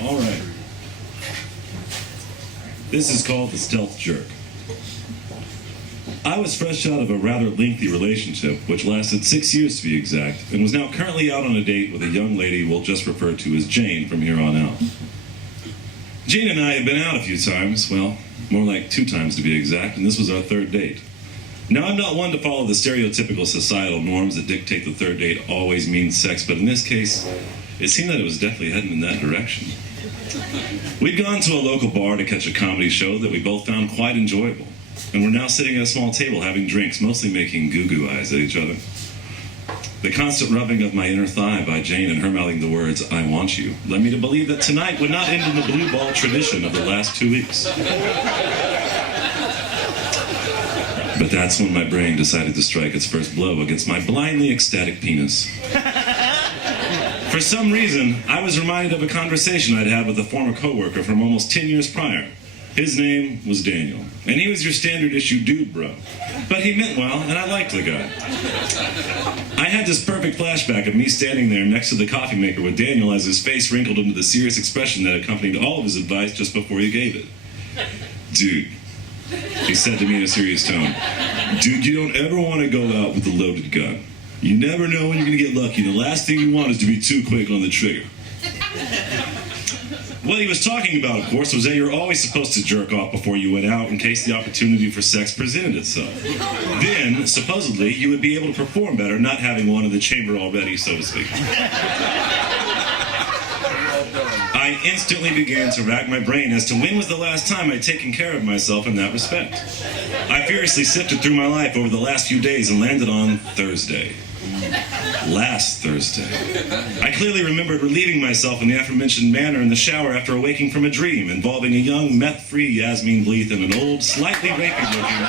All right. This is called the stealth jerk. I was fresh out of a rather lengthy relationship, which lasted 6 years to be exact, and was now currently out on a date with a young lady we'll just refer to as Jane from here on out. Jane and I had been out a few times, well, more like 2 times to be exact, and this was our 3rd date. Now, I'm not one to follow the stereotypical societal norms that dictate the 3rd date always means sex, but in this case, it seemed that it was definitely heading in that direction. We'd gone to a local bar to catch a comedy show that we both found quite enjoyable, and we're now sitting at a small table having drinks, mostly making goo-goo eyes at each other. The constant rubbing of my inner thigh by Jane and her mouthing the words, "I want you," led me to believe that tonight would not end in the blue ball tradition of the last 2 weeks. But that's when my brain decided to strike its first blow against my blindly ecstatic penis. For some reason, I was reminded of a conversation I'd had with a former coworker from almost 10 years prior. His name was Daniel, and he was your standard issue dude bro. But he meant well, and I liked the guy. I had this perfect flashback of me standing there next to the coffee maker with Daniel as his face wrinkled into the serious expression that accompanied all of his advice just before he gave it. "Dude," he said to me in a serious tone, "dude, you don't ever want to go out with a loaded gun. You never know when you're going to get lucky, and the last thing you want is to be too quick on the trigger." What he was talking about, of course, was that you're always supposed to jerk off before you went out in case the opportunity for sex presented itself. Then, supposedly, you would be able to perform better not having one in the chamber already, so to speak. I instantly began to rack my brain as to when was the last time I'd taken care of myself in that respect. I furiously sifted through my life over the last few days and landed on Thursday. Last Thursday. I clearly remembered relieving myself in the aforementioned manner in the shower after awaking from a dream involving a young meth-free Yasmin Bleeth and an old, slightly rapey-looking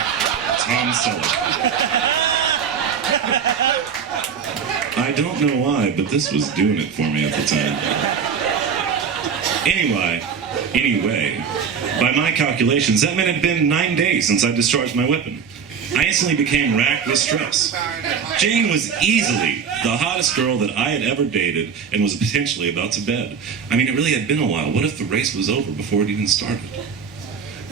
Tom Selleck. I don't know why, but this was doing it for me at the time. Anyway, by my calculations, that meant it had been 9 days since I discharged my weapon. I instantly became racked with stress. Jane was easily the hottest girl that I had ever dated and was potentially about to bed. I mean, it really had been a while. What if the race was over before it even started?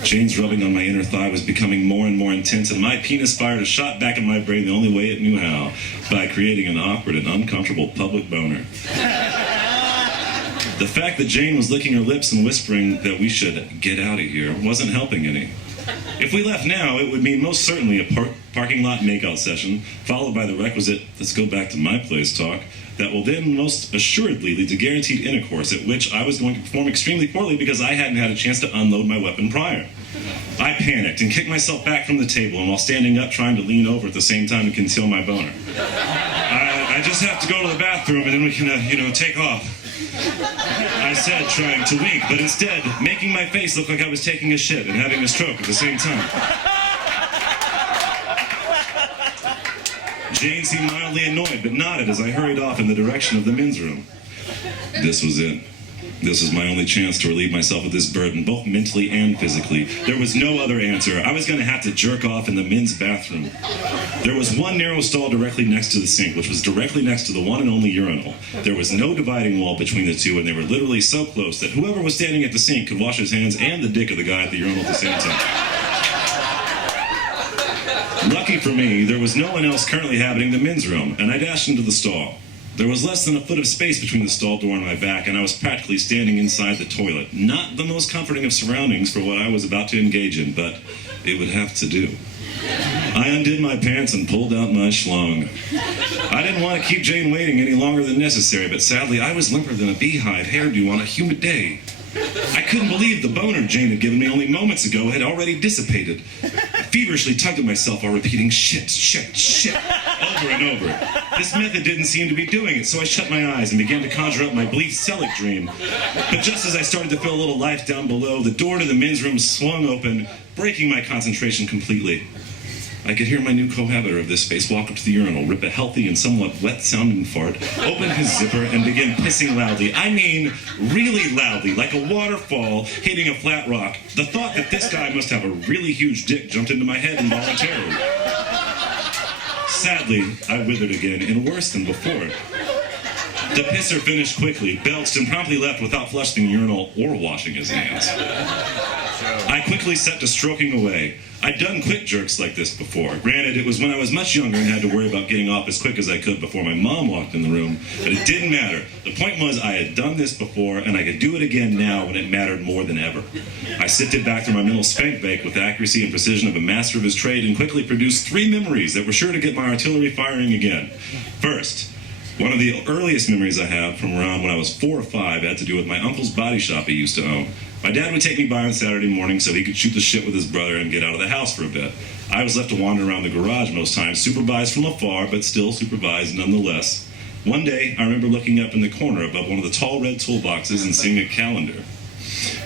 Jane's rubbing on my inner thigh was becoming more and more intense, and my penis fired a shot back in my brain the only way it knew how, by creating an awkward and uncomfortable public boner. The fact that Jane was licking her lips and whispering that we should get out of here wasn't helping any. If we left now, it would mean most certainly a parking lot makeout session, followed by the requisite "let's go back to my place" talk, that will then most assuredly lead to guaranteed intercourse, at which I was going to perform extremely poorly because I hadn't had a chance to unload my weapon prior. I panicked and kicked myself back from the table, and while standing up trying to lean over at the same time to conceal my boner. I just have to go to the bathroom and then we can, take off. I said, trying to wink, but instead making my face look like I was taking a shit and having a stroke at the same time. Jane seemed mildly annoyed, but nodded as I hurried off in the direction of the men's room. This was it. This was my only chance to relieve myself of this burden, both mentally and physically. There was no other answer. I was going to have to jerk off in the men's bathroom. There was one narrow stall directly next to the sink, which was directly next to the one and only urinal. There was no dividing wall between the two, and they were literally so close that whoever was standing at the sink could wash his hands and the dick of the guy at the urinal at the same time. Lucky for me, there was no one else currently inhabiting the men's room, and I dashed into the stall. There was less than a foot of space between the stall door and my back, and I was practically standing inside the toilet. Not the most comforting of surroundings for what I was about to engage in, but it would have to do. I undid my pants and pulled out my schlong. I didn't want to keep Jane waiting any longer than necessary, but sadly, I was limper than a beehive hairdo on a humid day. I couldn't believe the boner Jane had given me only moments ago had already dissipated. I feverishly tugged at myself while repeating shit, shit, shit, over and over. This method didn't seem to be doing it, so I shut my eyes and began to conjure up my Bleeth Selleck dream. But just as I started to feel a little life down below, the door to the men's room swung open, breaking my concentration completely. I could hear my new cohabiter of this space walk up to the urinal, rip a healthy and somewhat wet-sounding fart, open his zipper, and begin pissing loudly. I mean, really loudly, like a waterfall hitting a flat rock. The thought that this guy must have a really huge dick jumped into my head involuntarily. Sadly, I withered again, and worse than before. The pisser finished quickly, belched, and promptly left without flushing the urinal or washing his hands. I quickly set to stroking away. I'd done quick jerks like this before. Granted, it was when I was much younger and had to worry about getting off as quick as I could before my mom walked in the room, but it didn't matter. The point was I had done this before, and I could do it again now when it mattered more than ever. I sifted back through my mental spank bank with the accuracy and precision of a master of his trade and quickly produced 3 memories that were sure to get my artillery firing again. First, one of the earliest memories I have from around when I was 4 or 5 had to do with my uncle's body shop he used to own. My dad would take me by on Saturday morning so he could shoot the shit with his brother and get out of the house for a bit. I was left to wander around the garage most times, supervised from afar, but still supervised nonetheless. One day, I remember looking up in the corner above one of the tall red toolboxes and seeing a calendar,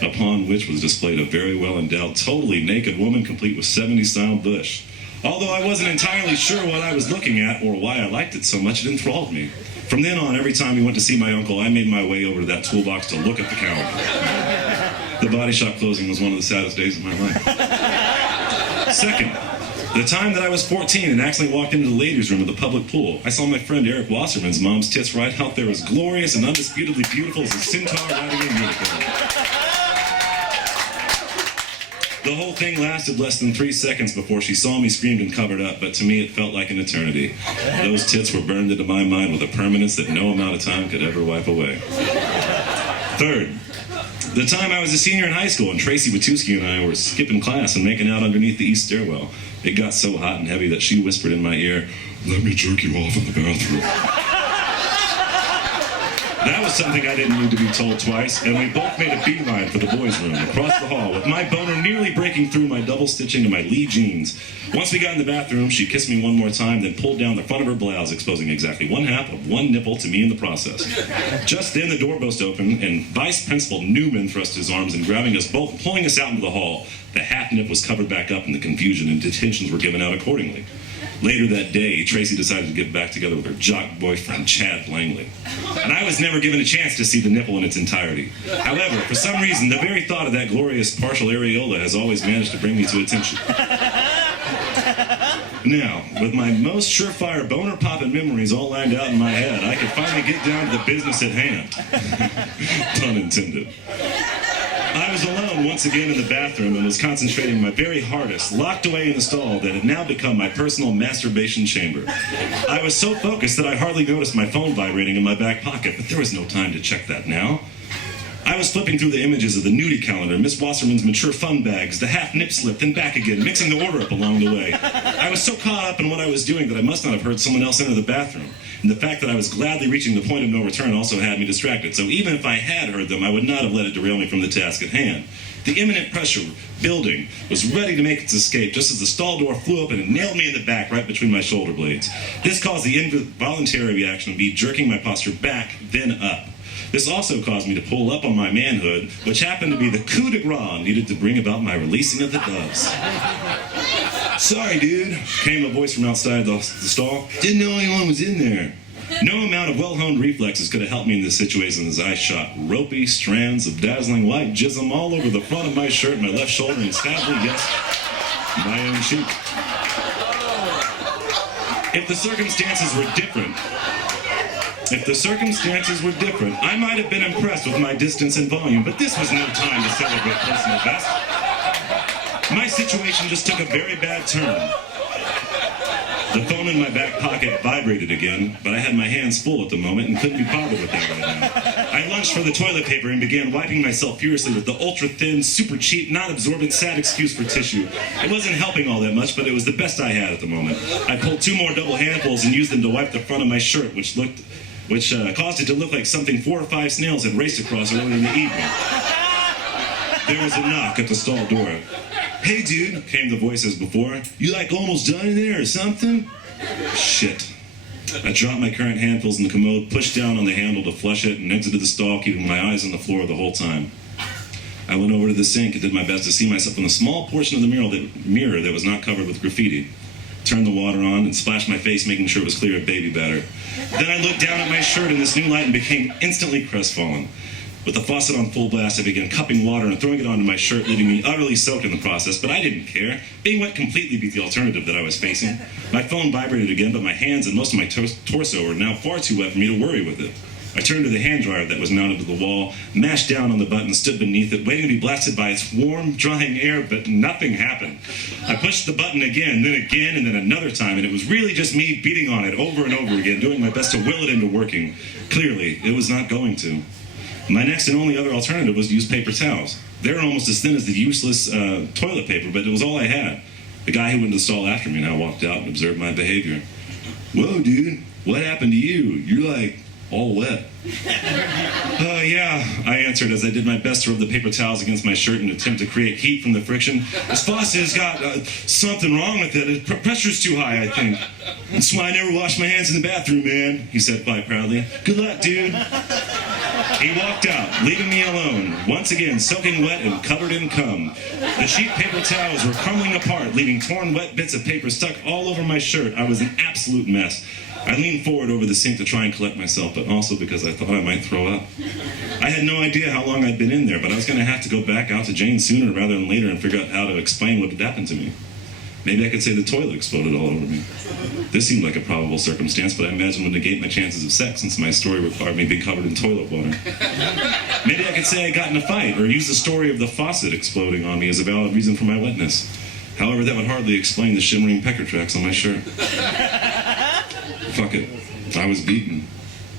upon which was displayed a very well-endowed, totally naked woman complete with 70s-style bush. Although I wasn't entirely sure what I was looking at or why I liked it so much, it enthralled me. From then on, every time we went to see my uncle, I made my way over to that toolbox to look at the calendar. The body shop closing was one of the saddest days of my life. Second, the time that I was 14 and accidentally walked into the ladies' room of the public pool, I saw my friend Eric Wasserman's mom's tits right out there as glorious and undisputedly beautiful as a centaur riding a unicorn. The whole thing lasted less than 3 seconds before she saw me, screamed, and covered up, but to me it felt like an eternity. Those tits were burned into my mind with a permanence that no amount of time could ever wipe away. Third, the time I was a senior in high school and Tracy Watuski and I were skipping class and making out underneath the east stairwell. It got so hot and heavy that she whispered in my ear, "Let me jerk you off in the bathroom." That was something I didn't need to be told twice, and we both made a beeline for the boys' room across the hall, with my boner nearly breaking through my double stitching to my Lee jeans. Once we got in the bathroom, she kissed me one more time, then pulled down the front of her blouse, exposing exactly 1/2 of one nipple to me in the process. Just then, the door burst open, and Vice Principal Newman thrust his arms in, grabbing us both, pulling us out into the hall. The half nip was covered back up in the confusion, and detentions were given out accordingly. Later that day, Tracy decided to get back together with her jock boyfriend, Chad Langley. And I was never given a chance to see the nipple in its entirety. However, for some reason, the very thought of that glorious partial areola has always managed to bring me to attention. Now, with my most surefire boner-popping memories all lined out in my head, I could finally get down to the business at hand. Pun intended. I was alone once again in the bathroom and was concentrating my very hardest, locked away in the stall that had now become my personal masturbation chamber. I was so focused that I hardly noticed my phone vibrating in my back pocket, but there was no time to check that now. I was flipping through the images of the nudie calendar, Miss Wasserman's mature fun bags, the half nip slip, then back again, mixing the order up along the way. I was so caught up in what I was doing that I must not have heard someone else enter the bathroom. And the fact that I was gladly reaching the point of no return also had me distracted. So even if I had heard them, I would not have let it derail me from the task at hand. The imminent pressure building was ready to make its escape just as the stall door flew open and nailed me in the back right between my shoulder blades. This caused the involuntary reaction of me jerking my posture back, then up. This also caused me to pull up on my manhood, which happened to be the coup de grace needed to bring about my releasing of the doves. "Sorry, dude," came a voice from outside the stall. "Didn't know anyone was in there." No amount of well-honed reflexes could have helped me in this situation as I shot ropey strands of dazzling white jism all over the front of my shirt, my left shoulder, and sadly, yes, my own cheek. If the circumstances were different, I might have been impressed with my distance and volume, but this was no time to celebrate personal best. My situation just took a very bad turn. The phone in my back pocket vibrated again, but I had my hands full at the moment and couldn't be bothered with that right now. I lunged for the toilet paper and began wiping myself furiously with the ultra-thin, super cheap, not absorbent, sad excuse for tissue. It wasn't helping all that much, but it was the best I had at the moment. I pulled 2 more double handfuls and used them to wipe the front of my shirt, which caused it to look like something 4 or 5 snails had raced across earlier in the evening. There was a knock at the stall door. "Hey, dude," came the voice as before. "You like almost done in there or something?" Shit. I dropped my current handfuls in the commode, pushed down on the handle to flush it, and exited the stall, keeping my eyes on the floor the whole time. I went over to the sink and did my best to see myself in a small portion of the mirror that was not covered with graffiti. Turned the water on and splashed my face, making sure it was clear of baby batter. Then I looked down at my shirt in this new light and became instantly crestfallen. With the faucet on full blast, I began cupping water and throwing it onto my shirt, leaving me utterly soaked in the process, but I didn't care. Being wet completely beat the alternative that I was facing. My phone vibrated again, but my hands and most of my torso were now far too wet for me to worry with it. I turned to the hand dryer that was mounted to the wall, mashed down on the button, stood beneath it, waiting to be blasted by its warm, drying air, but nothing happened. I pushed the button again, and then another time, and it was really just me beating on it over and over again, doing my best to will it into working. Clearly, it was not going to. My next and only other alternative was to use paper towels. They were almost as thin as the useless toilet paper, but it was all I had. The guy who would install after me now walked out and observed my behavior. "Whoa, dude, what happened to you? You're like all wet." Yeah, I answered as I did my best to rub the paper towels against my shirt in an attempt to create heat from the friction. "This faucet has got something wrong with it. The pressure's too high, I think. That's why I never wash my hands in the bathroom, man," he said quite proudly. "Good luck, dude." He walked out, leaving me alone, once again soaking wet and covered in cum. The sheet paper towels were crumbling apart, leaving torn, wet bits of paper stuck all over my shirt. I was an absolute mess. I leaned forward over the sink to try and collect myself, but also because I thought I might throw up. I had no idea how long I'd been in there, but I was going to have to go back out to Jane sooner rather than later and figure out how to explain what had happened to me. Maybe I could say the toilet exploded all over me. This seemed like a probable circumstance, but I imagined would negate my chances of sex since my story required me being covered in toilet water. Maybe I could say I got in a fight, or use the story of the faucet exploding on me as a valid reason for my wetness. However, that would hardly explain the shimmering pecker tracks on my shirt. Fuck it. I was beaten.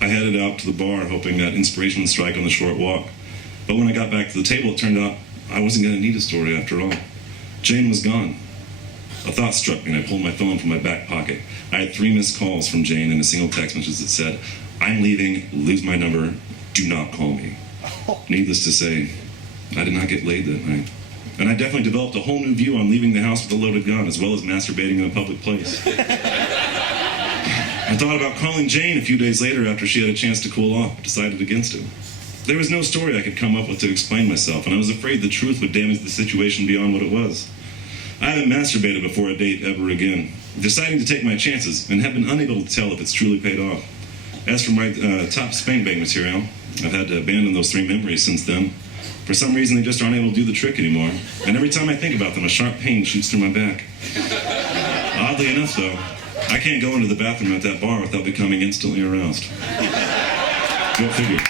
I headed out to the bar, hoping that inspiration would strike on the short walk. But when I got back to the table, it turned out I wasn't going to need a story after all. Jane was gone. A thought struck me, and I pulled my phone from my back pocket. I had 3 missed calls from Jane and a single text message that said, "I'm leaving, lose my number, do not call me." Needless to say, I did not get laid that night. And I definitely developed a whole new view on leaving the house with a loaded gun, as well as masturbating in a public place. I thought about calling Jane a few days later after she had a chance to cool off, but decided against it. There was no story I could come up with to explain myself, and I was afraid the truth would damage the situation beyond what it was. I haven't masturbated before a date ever again, deciding to take my chances, and have been unable to tell if it's truly paid off. As for my top spank bang material, I've had to abandon those 3 memories since then. For some reason, they just aren't able to do the trick anymore, and every time I think about them, a sharp pain shoots through my back. Oddly enough, though, I can't go into the bathroom at that bar without becoming instantly aroused. Go figure.